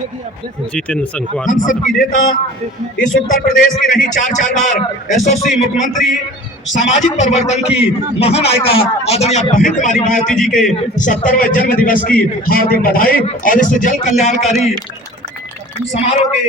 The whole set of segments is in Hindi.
जितेंद्र संखवार हम सबकी नेता, इस उत्तर प्रदेश की रही 4 बार यशस्वी मुख्यमंत्री, सामाजिक परिवर्तन की महानायिका आदरणीय बहन कुमारी मायावती जी के 70वें जन्म दिवस की हार्दिक बधाई। और इस जल कल्याणकारी समारोह के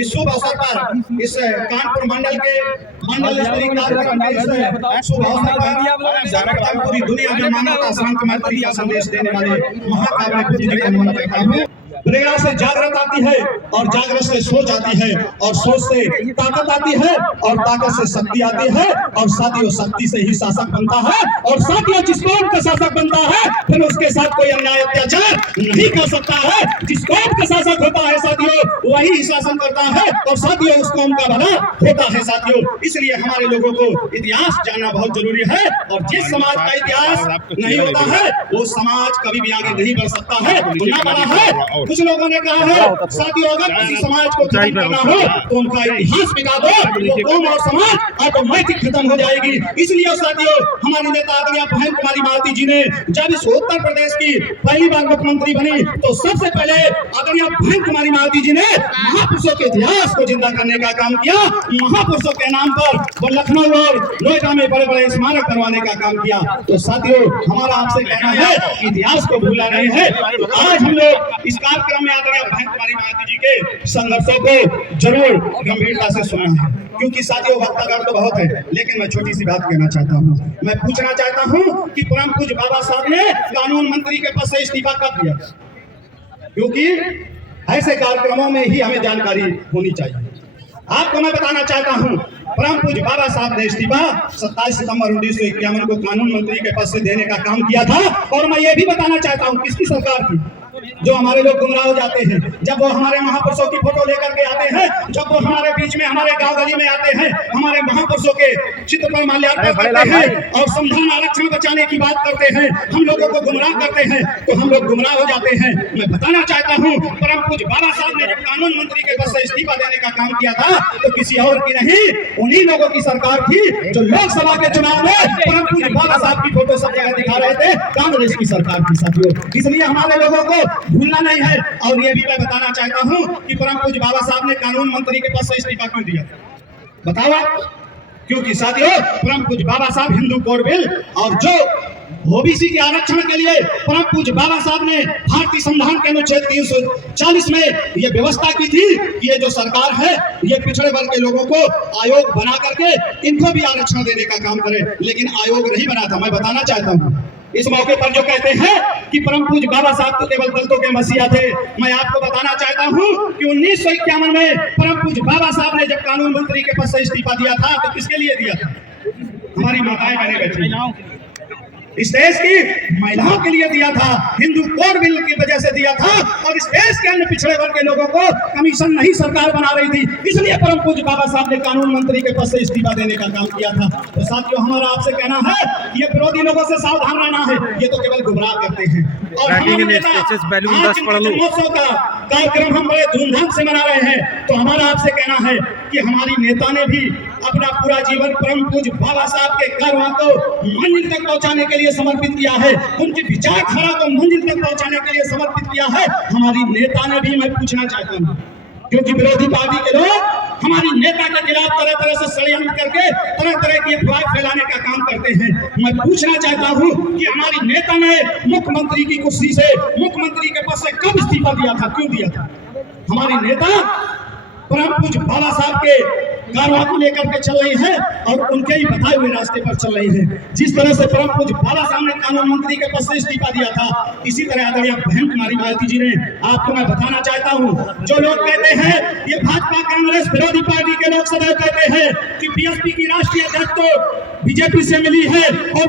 इस शुभ अवसर पर इस कानपुर मंडल के मंडल स्तरीय कार्यक्रम के इस शुभ अवसर पर सर्वप्रथम पूरी दुनिया में मानवता शांति का संदेश देने वाले महाकाव्य पूज्य जी को नमन करता हूँ। प्रेरणा से जागृत आती है और जागृत से सोच आती है और सोच से ताकत आती है और ताकत से शक्ति आती है और साथियों शक्ति से ही शासक बनता है और साथियों जिस कौम का शासक बनता है फिर उसके साथ कोई अन्याय अत्याचार नहीं कर सकता है। जिस कौम का शासक होता है साथियों वही शासन करता है और साथियों उस कौम का भला होता है साथियों। इसलिए हमारे लोगों को इतिहास जानना बहुत जरूरी है और जिस समाज का इतिहास नहीं होता है वो समाज कभी भी आगे नहीं बढ़ सकता है, ना बढ़ा है। कुछ लोगों ने कहा है साथियों अगर किसी समाज को खत्म करना हो तो उनका इतिहास मिटा दो, वो कौम और समाज ऑटोमेटिक खत्म हो जाएगी। इसलिए साथियों हमारी नेता आदरणीय बहन कुमारी मायावती जी ने जब इस उत्तर प्रदेश की पहली बार मुख्यमंत्री बनी तो सबसे पहले आदरणीय बहन कुमारी मायावती जी ने महापुरुषों के इतिहास को जिंदा करने का काम किया। महापुरुषों के नाम पर वो लखनऊ और नोएडा में बड़े बड़े स्मारक करवाने का काम किया। तो साथियों हमारा आपसे कहना है इतिहास को भूलना नहीं है। आज हम लोग इस कार्यक्रम में आदरणीय बहन कुमारी मायावती जी के संघर्षों को जरूर गंभीरता से सुनना है क्योंकि साथियों वक्तागण तो बहुत है लेकिन मैं छोटी सी बात कहना चाहता हूँ। मैं पूछना चाहता हूँ कि परम पूज्य बाबा साहब ने कानून मंत्री के पद से इस्तीफा कब दिया, क्योंकि ऐसे कार्यक्रमों में ही हमें जानकारी होनी चाहिए। आपको मैं बताना चाहता हूँ परम पूज्य बाबा साहब ने इस्तीफा 27 सितंबर 1951 को कानून मंत्री के पद से देने का काम किया था। और मैं ये भी बताना चाहता हूँ किसकी सरकार थी जो हमारे लोग गुमराह हो जाते हैं जब वो हमारे महापुरुषों की फोटो लेकर के आते हैं, जब वो हमारे बीच में हमारे गांव गली में आते हैं, हमारे महापुरुषों के चित्र पर माल्यार्पण करते हैं और संविधान आरक्षण बचाने की बात करते हैं, हम लोगों को गुमराह करते हैं तो हम लोग गुमराह हो जाते हैं। मैं बताना चाहता हूँ परम पूज्य बाबा साहब ने जब कानून मंत्री के पद से इस्तीफा देने का काम किया था तो किसी और की नहीं उन्हीं लोगों की सरकार थी जो लोकसभा के चुनाव में परम पूज्य बाबा साहब की फोटो सब जगह दिखा रहे थे, कांग्रेस की सरकार की साथियों। इसलिए हमारे लोगों को भूलना नहीं है। और ये भी मैं बताना चाहता हूं कि परम पूज्य बाबा साहब ने कानून मंत्री के पद से इस्तीफा क्यों दिया, बताओ। क्योंकि साथियों परम पूज्य बाबा साहब हिंदू कोड बिल और जो ओबीसी के आरक्षण के लिए परम पूज्य बाबा साहब ने भारतीय संविधान के अनुच्छेद 340 में ये व्यवस्था की थी कि ये जो सरकार है ये पिछड़े वर्ग के लोगों को आयोग बना करके इनको भी आरक्षण देने का काम करे, लेकिन आयोग नहीं बना था। मैं बताना चाहता हूँ इस मौके पर जो कहते हैं कि परम पूज्य बाबा साहब तो केवल दलितों के मसीहा थे, मैं आपको बताना चाहता हूं कि 1951 में परम पूज्य बाबा साहब ने जब कानून मंत्री के पद से इस्तीफा दिया था तो किसके लिए दिया था? हमारी माताएं बहनें बैठी इस देश की महिलाओं के लिए दिया था, हिंदू कोड बिल की वजह से दिया था और इस देश के अन्य पिछड़े वर्ग के लोगों को कमीशन नहीं सरकार बना रही थी, इसलिए परम पूज्य बाबा साहब ने कानून मंत्री के पद से इस्तीफा देने का काम किया था। तो साथियों हमारा आपसे कहना है ये विरोधी लोगों से सावधान रहना है, ये तो केवल गुमराह करते हैं। और जन्मोत्सव का कार्यक्रम हम बड़े धूमधाम से मना रहे हैं तो हमारा आपसे कहना है कि हमारी नेता ने भी अपना पूरा जीवन परम पूज्य बाबा साहब के कारवां को मंजिल तक पहुंचाने के लिए समर्पित किया है, उनकी विचारधारा को मंजिल तक पहुंचाने के लिए समर्पित किया है। हमारी नेता ने भी, मैं पूछना चाहता हूँ क्योंकि विरोधी पार्टी के लोग हमारी नेता के खिलाफ तरह तरह से षड्यंत्र करके तरह तरह की अफवाह फैलाने का काम करते हैं। मैं पूछना चाहता हूँ कि हमारी नेता ने मुख्यमंत्री की कुर्सी से मुख्यमंत्री के पद से कब इस्तीफा दिया था, क्यों दिया था? हमारी नेता परम पूज्य बाबा साहब के कारवां को लेकर के चल रही है और उनके ही बताए हुए रास्ते पर चल रही है। जिस तरह से परम पूज्य बाबा साहब ने कानून मंत्री के पद से इस्तीफा दिया था इसी तरह आदरणीय बहन कुमारी मायावती जी ने, आपको मैं बताना चाहता हूं जो लोग कहते हैं ये भाजपा कांग्रेस विरोधी पार्टी के लोग सदैव कहते हैं कि बीएसपी की राष्ट्रीय अध्यक्ष तो बीजेपी से मिली है और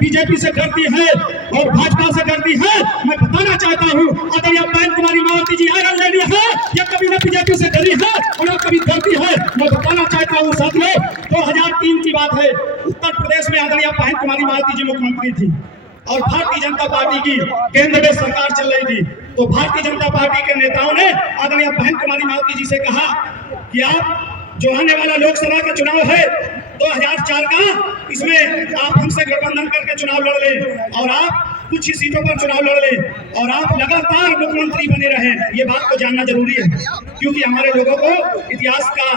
बीजेपी से डरती है और भाजपा से डरती है। मैं बताना चाहता हूँ आदरणीय बहन कुमारी मायावती जी आयरन लेडी है, ये कभी न बीजेपी से डरी है और कभी डरती है। मैं बताना चाहता हूँ साथियों 2003 की बात है, उत्तर प्रदेश में आदरणीय बहन कुमारी मायावती जी मुख्यमंत्री थी और भारतीय जनता पार्टी की केंद्र में सरकार चल रही थी। तो भारतीय जनता पार्टी के नेताओं ने आदरणीय बहन कुमारी मायावती जी से कहा कि आप जो आने वाला लोकसभा का चुनाव है 2004 का, इसमें आप हमसे गठबंधन करके चुनाव लड़ लें और आप कुछ ही सीटों पर चुनाव लड़ ले और आप लगातार मुख्यमंत्री बने रहे, ये बात को जानना जरूरी है, क्योंकि हमारे लोगों को इतिहास का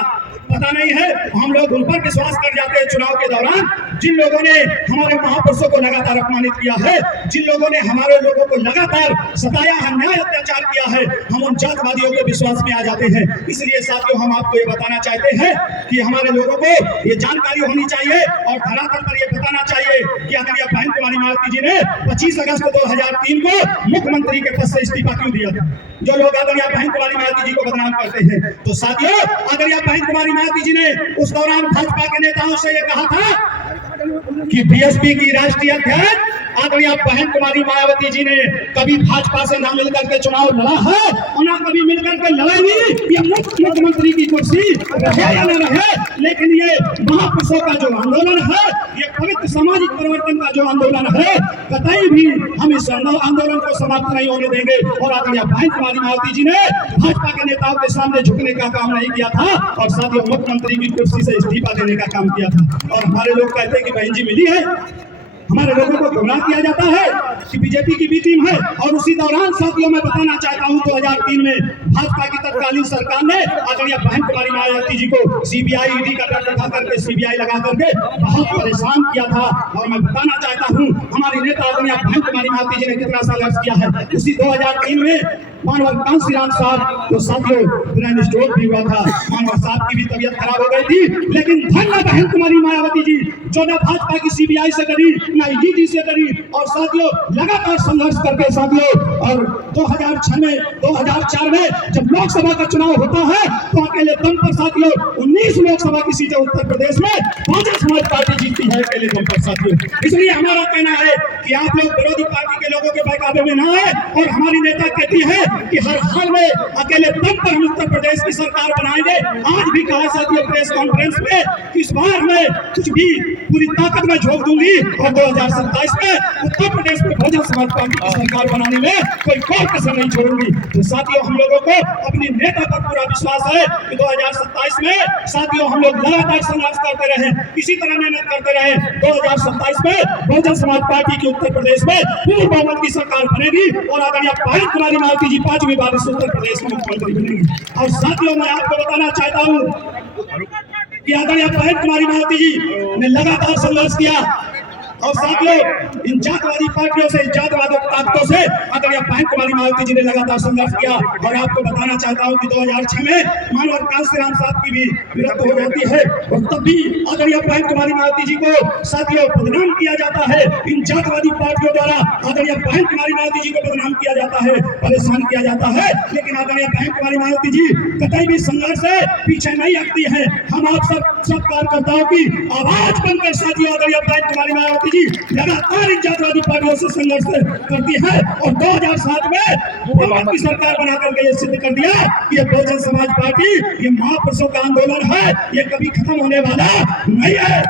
पता नहीं है। हम लोग उन पर विश्वास कर जाते हैं चुनाव के दौरान जिन लोगों ने हमारे महापुरुषों को लगातार अपमानित किया है, जिन लोगों ने हमारे लोगों को लगातार सताया, अन्याय अत्याचार किया है, हम उन जातवादियों के विश्वास में आ जाते हैं। इसलिए साथियों, हम आपको ये बताना चाहते हैं कि हमारे लोगों को ये जानकारी होनी चाहिए और धरातल पर ये बताना चाहिए कि आदरणीय बहन कुमारी मायावती जी ने 25 अगस्त 2003 को मुख्यमंत्री के पद से इस्तीफा क्यों दिया था। जो लोग आदरणीय बहन कुमारी मायावती जी को बदनाम करते हैं, तो साथियों, आदरणीय बहन कुमारी मायावती जी ने उस दौरान भाजपा के नेताओं से ये कहा था कि बीएसपी की राष्ट्रीय अध्यक्ष आदरणीय बहन कुमारी मायावती जी ने कभी भाजपा से ना मिलकर के चुनाव लड़ा है और ना कभी मिलकर के लड़ेगी। ये मुख्यमंत्री की कुर्सी रहे या न रहे, लेकिन ये महापुरुषों का जो आंदोलन है, ये पवित्र सामाजिक परिवर्तन का जो आंदोलन है, कतई भी हम इस आंदोलन को समाप्त नहीं होने देंगे। और आदरणीय बहन कुमारी मायावती जी ने भाजपा के नेताओं के सामने झुकने का काम नहीं किया था और साथ ही मुख्यमंत्री की कुर्सी से इस्तीफा देने का काम किया था। और हमारे लोग कहते हैं कि बहन जी मिली है, हमारे लोगों को गुमराह किया जाता है कि बीजेपी की बी टीम है। और उसी दौरान साथियों, मैं बताना चाहता हूं 2003 में भाजपा की तत्कालीन सरकार ने आदरणीय बहन कुमारी मायावती जी को सीबीआई ईडी का डर दिखा करके सीबीआई लगा करके बहुत परेशान किया था। और मैं बताना चाहता हूं हमारी नेता आदरणीय बहन कुमारी मायावती जी ने कितना संघर्ष किया है। उसी 2003 में मानवर कांसीराम साहब तो साथियों ब्रेन स्ट्रोक भी हुआ था, मानवर साहब की भी तबीयत खराब हो गई थी, लेकिन धन्य बहन कुमारी मायावती जी जो न भाजपा की सीबीआई से करी न ईडी से करी और साथियों लगातार संघर्ष करके साथियों। और 2006 में 2004 में जब लोकसभा का चुनाव होता है तो अकेले दम पर साथियों 19 लोकसभा की सीटें उत्तर प्रदेश में बहुजन समाज पार्टी जीतती है अकेले दम पर साथियों। इसलिए हमारा कहना है कि आप लोग विरोधी पार्टी के लोगों के बहकावे में ना आए। और हमारी नेता कहती है कि हर हाल में अकेले दम पर हम उत्तर प्रदेश की सरकार बनाएंगे। आज भी कहा साथियों प्रेस कॉन्फ्रेंस में इस बार मैं कुछ भी पूरी ताकत में झोंक दूंगी और 2027 में उत्तर प्रदेश में बहुजन समाज पार्टी की सरकार बनाने में कोई कसर नहीं छोड़ूंगी। तो साथियों, हम लोगों को अपनी नेता पर पूरा विश्वास है कि 2027 में साथियों हम लोग लगातार संघर्ष करते रहे, इसी तरह मेहनत करते रहे। 2027 में बहुजन समाज पार्टी की उत्तर प्रदेश में पूर्ण बहुमत की सरकार बनेगी और आदरणीय बहन कुमारी मायावती जी 5वीं बार इस उत्तर प्रदेश में मुख्यमंत्री बनेंगी। और साथियों, मैं आपको बताना चाहता हूँ कि आदरणीय बहन कुमारी मायावती जी ने लगातार संघर्ष किया और साथियों इन जातवादी पार्टियों से, जातवादी ताकतों से आदरणीय बहन कुमारी मायावती जी ने लगातार संघर्ष किया। और आपको बताना चाहता हूं कि 2006 में मानवर कांसीराम साहब की भी मृत्यु हो जाती है और तब भी आदरणीय बहन कुमारी मायावती जी को साथियों बदनाम किया जाता है। इन जातवादी पार्टियों द्वारा आदरणीय बहन कुमारी मायावती जी को बदनाम किया जाता है, परेशान किया जाता है, लेकिन आदरणीय बहन कुमारी मायावती जी कतई भी संघर्ष से पीछे नहीं हटती है। हम आप सब कार्यकर्ताओं की आवाज बनकर साथियों आदरणीय बहन कुमारी मायावती जी लगातार इन जातवादी पार्टियों से संघर्ष करती है और 2007 में बहुमत की सरकार बना करके ये सिद्ध कर दिया कि ये बहुजन समाज पार्टी ये महापुरुषों का आंदोलन है, ये कभी खत्म होने वाला नहीं है।